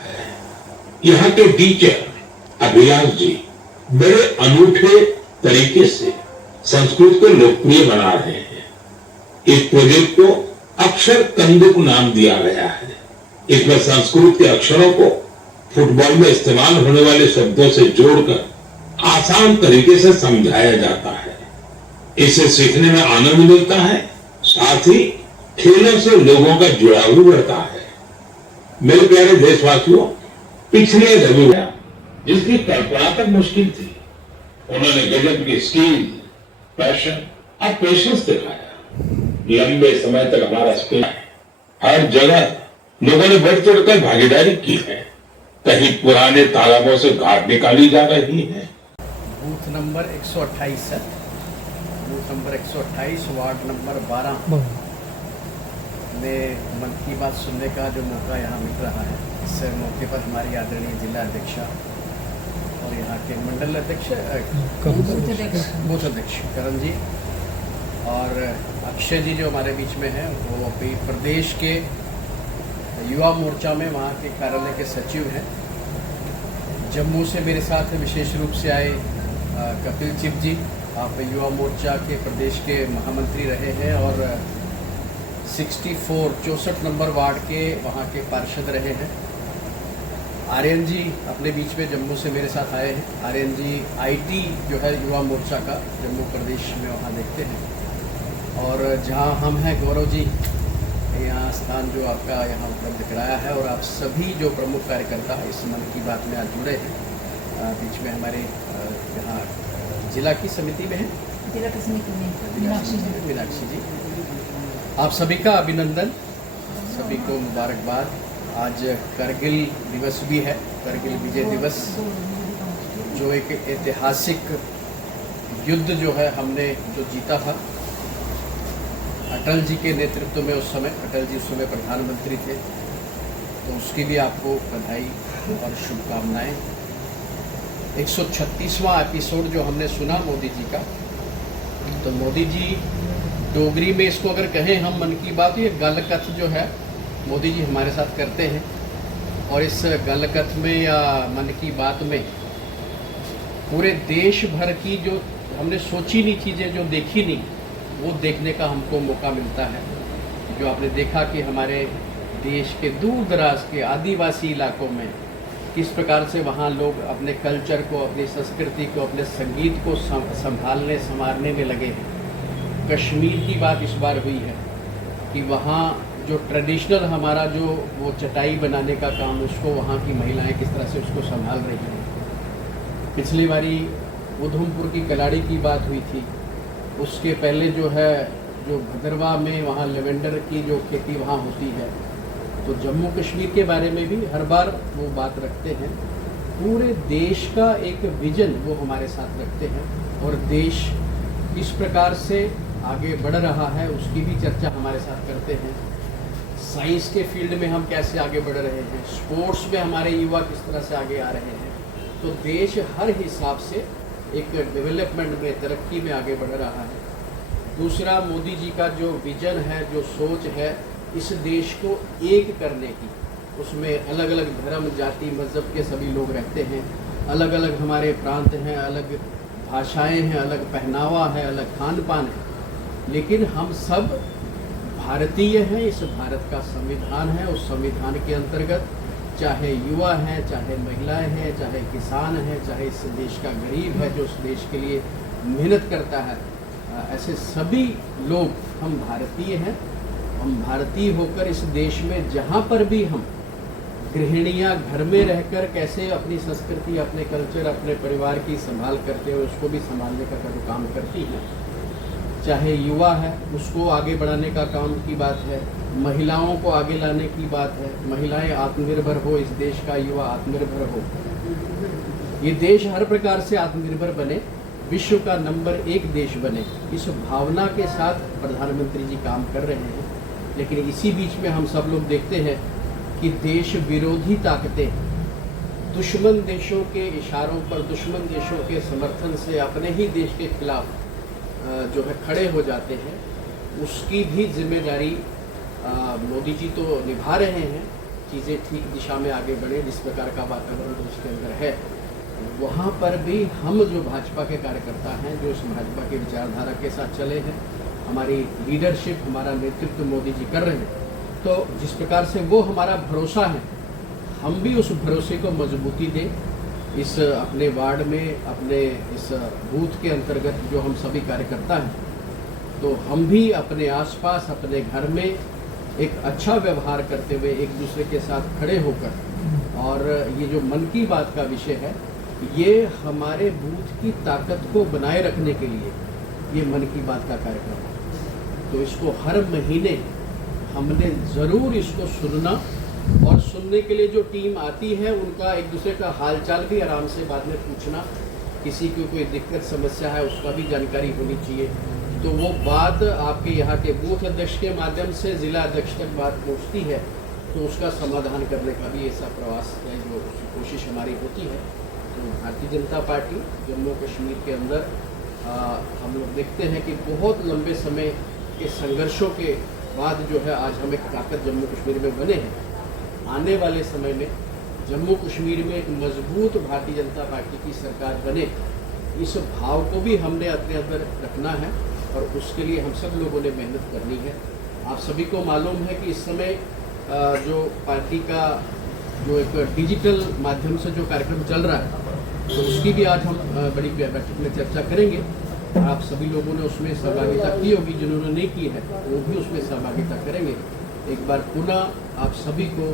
यहाँ के टीचर अभिलाष जी बड़े अनूठे तरीके से संस्कृत को लोकप्रिय बना रहे हैं। इस प्रोजेक्ट को अक्षर कंदुक नाम दिया गया है। इसमें संस्कृत के अक्षरों को फुटबॉल में इस्तेमाल होने वाले शब्दों से जोड़कर आसान तरीके से समझाया जाता है। इससे सीखने में आनंद मिलता है, साथ ही खेलों से लोगों का जुड़ाव भी बढ़ता है। मेरे प्यारे देशवासियों, पिछले रविवार जिसकी कल्पना तक मुश्किल थी, उन्होंने गजब की स्किल, पैशन और पेशेंस दिखाया। लंबे समय तक हमारा स्कूल हर जगह लोगों ने बढ़ चढ़कर भागीदारी की है। कहीं पुराने तालाबों से घाट निकाली जा रही है। बूथ नंबर 128 है, बूथ नंबर 128 वार्ड नंबर 12 में मन की बात सुनने का जो मौका यहाँ मिल रहा है। इस मौके पर हमारी आदरणीय जिला अध्यक्षा और यहाँ के मंडल अध्यक्ष बूथ अध्यक्ष करण जी और अक्षय जी जो हमारे बीच में हैं, वो अभी प्रदेश के युवा मोर्चा में वहाँ के कार्यालय के सचिव हैं। जम्मू से मेरे साथ विशेष रूप से आए कपिल चिप जी, आप युवा मोर्चा के प्रदेश के महामंत्री रहे हैं और 64 नंबर वार्ड के वहाँ के पार्षद रहे हैं। आर्यन जी अपने बीच में जम्मू से मेरे साथ आए हैं। आर्यन जी आईटी जो है युवा मोर्चा का जम्मू प्रदेश में वहाँ देखते हैं। और जहाँ हम हैं, गौरव जी यहाँ स्थान जो आपका यहाँ उपलब्ध कराया है और आप सभी जो प्रमुख कार्यकर्ता इस मन की बात में आज जुड़े हैं। बीच में हमारे यहाँ जिला की समिति में है, जिला की समिति में मीनाक्षी जी, आप सभी का अभिनंदन, सभी को मुबारकबाद। आज करगिल दिवस भी है, करगिल विजय दिवस, जो एक ऐतिहासिक युद्ध जो है हमने जो जीता था अटल जी के नेतृत्व में। उस समय अटल जी उस समय प्रधानमंत्री थे, तो उसकी भी आपको बधाई और शुभकामनाएं। 136वां एपिसोड जो हमने सुना मोदी जी का, तो मोदी जी डोगरी में इसको अगर कहें हम मन की बात, ये गल कथ जो है मोदी जी हमारे साथ करते हैं। और इस गल कथ में या मन की बात में पूरे देश भर की जो हमने सोची नहीं चीज़ें, जो देखी नहीं, वो देखने का हमको मौका मिलता है। जो आपने देखा कि हमारे देश के दूर दराज के आदिवासी इलाकों में किस प्रकार से वहाँ लोग अपने कल्चर को, अपनी संस्कृति को, अपने संगीत को संभालने संवारने में लगे हैं। कश्मीर की बात इस बार हुई है कि वहाँ जो ट्रेडिशनल हमारा जो वो चटाई बनाने का काम, उसको वहाँ की महिलाएं किस तरह से उसको संभाल रही हैं। पिछली बारी उधमपुर की कलाड़ी की बात हुई थी, उसके पहले जो है जो भदरवा में वहाँ लेवेंडर की जो खेती वहाँ होती है। तो जम्मू कश्मीर के बारे में भी हर बार वो बात रखते हैं। पूरे देश का एक विजन वो हमारे साथ रखते हैं और देश किस प्रकार से आगे बढ़ रहा है उसकी भी चर्चा हमारे साथ करते हैं। साइंस के फील्ड में हम कैसे आगे बढ़ रहे हैं, स्पोर्ट्स में हमारे युवा किस तरह से आगे आ रहे हैं। तो देश हर हिसाब से एक डेवलपमेंट में, तरक्की में आगे बढ़ रहा है। दूसरा, मोदी जी का जो विजन है, जो सोच है इस देश को एक करने की, उसमें अलग अलग धर्म, जाति, मज़हब के सभी लोग रहते हैं। अलग अलग हमारे प्रांत हैं, अलग भाषाएं हैं, अलग पहनावा है, अलग खान पान है, लेकिन हम सब भारतीय हैं। इस भारत का संविधान है, उस संविधान के अंतर्गत चाहे युवा हैं, चाहे महिलाएं हैं, चाहे किसान हैं, चाहे इस देश का गरीब है जो इस देश के लिए मेहनत करता है, ऐसे सभी लोग हम भारतीय हैं। हम भारतीय होकर इस देश में जहाँ पर भी हम गृहिणियाँ घर में रहकर कैसे अपनी संस्कृति, अपने कल्चर, अपने परिवार की संभाल करते हुए उसको भी संभालने का जो काम करती हैं, चाहे युवा है उसको आगे बढ़ाने का काम की बात है, महिलाओं को आगे लाने की बात है, महिलाएं आत्मनिर्भर हो, इस देश का युवा आत्मनिर्भर हो, ये देश हर प्रकार से आत्मनिर्भर बने, विश्व का नंबर 1 देश बने, इस भावना के साथ प्रधानमंत्री जी काम कर रहे हैं। लेकिन इसी बीच में हम सब लोग देखते हैं कि देश विरोधी ताकतें दुश्मन देशों के इशारों पर, दुश्मन देशों के समर्थन से अपने ही देश के खिलाफ जो है खड़े हो जाते हैं। उसकी भी जिम्मेदारी मोदी जी तो निभा रहे हैं, चीज़ें ठीक दिशा में आगे बढ़े, जिस प्रकार का वातावरण उसके अंदर है, वहाँ पर भी हम जो भाजपा के कार्यकर्ता हैं, जो इस भाजपा की विचारधारा के साथ चले हैं, हमारी लीडरशिप, हमारा नेतृत्व मोदी जी कर रहे हैं, तो जिस प्रकार से वो हमारा भरोसा है, हम भी उस भरोसे को मजबूती दें। इस अपने वार्ड में, अपने इस बूथ के अंतर्गत जो हम सभी कार्यकर्ता हैं, तो हम भी अपने आसपास, अपने घर में एक अच्छा व्यवहार करते हुए एक दूसरे के साथ खड़े होकर, और ये जो मन की बात का विषय है, ये हमारे बूथ की ताकत को बनाए रखने के लिए ये मन की बात का कार्यक्रम है। तो इसको हर महीने हमने ज़रूर इसको सुनना, और सुनने के लिए जो टीम आती है उनका एक दूसरे का हालचाल भी आराम से बाद में पूछना, किसी को कोई दिक्कत समस्या है उसका भी जानकारी होनी चाहिए। तो वो बात आपके यहाँ के बूथ अध्यक्ष के माध्यम से जिला अध्यक्ष तक बात पहुँचती है, तो उसका समाधान करने का भी ऐसा प्रयास है, जो कोशिश हमारी होती है। तो भारतीय जनता पार्टी जम्मू कश्मीर के अंदर हम लोग देखते हैं कि बहुत लंबे समय के संघर्षों के बाद जो है आज हम एक ताकत जम्मू कश्मीर में बने हैं। आने वाले समय में जम्मू कश्मीर में एक मजबूत भारतीय जनता पार्टी की सरकार बने, इस भाव को भी हमने अपने अंदर रखना है, और उसके लिए हम सब लोगों ने मेहनत करनी है। आप सभी को मालूम है कि इस समय जो पार्टी का जो एक डिजिटल माध्यम से जो कार्यक्रम चल रहा है, तो उसकी भी आज हम बड़ी बैठक में चर्चा करेंगे। आप सभी लोगों ने उसमें सहभागिता की होगी, जिन्होंने नहीं की है वो भी उसमें सहभागिता करेंगे। एक बार पुनः आप सभी को